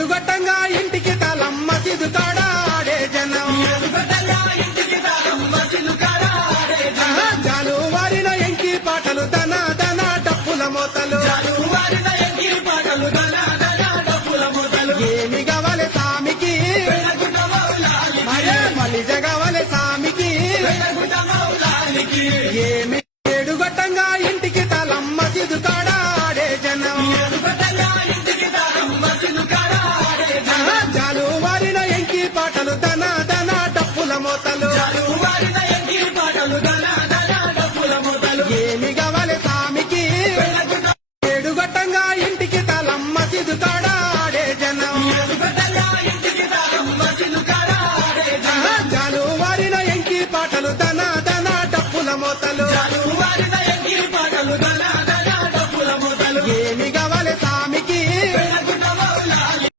ఏడుగొట్టంగా ఇంటికి తలమ్మ సిదుకాడాడే జనం జాలు వారిన ఎంకి పాటలు దన దన డప్పుల మోతలు ఏమి గవలె సామికి మళ్ళీ జగవలె సామికి ఏమి ఏడుగొట్టంగా ఇంటికి తలమ్మ సిదుకాడాడే జనం జాలు వారిన ఎంకి పాటలు దన దన డప్పుల మోతలు ఏమి గవలె సామికి ఏడుగొట్టంగా ఇంటికి తలమ్మ సిదుకాడాడే జనం జాలు వారిన ఎంకి పాటలు దన దన డప్పుల మోతలు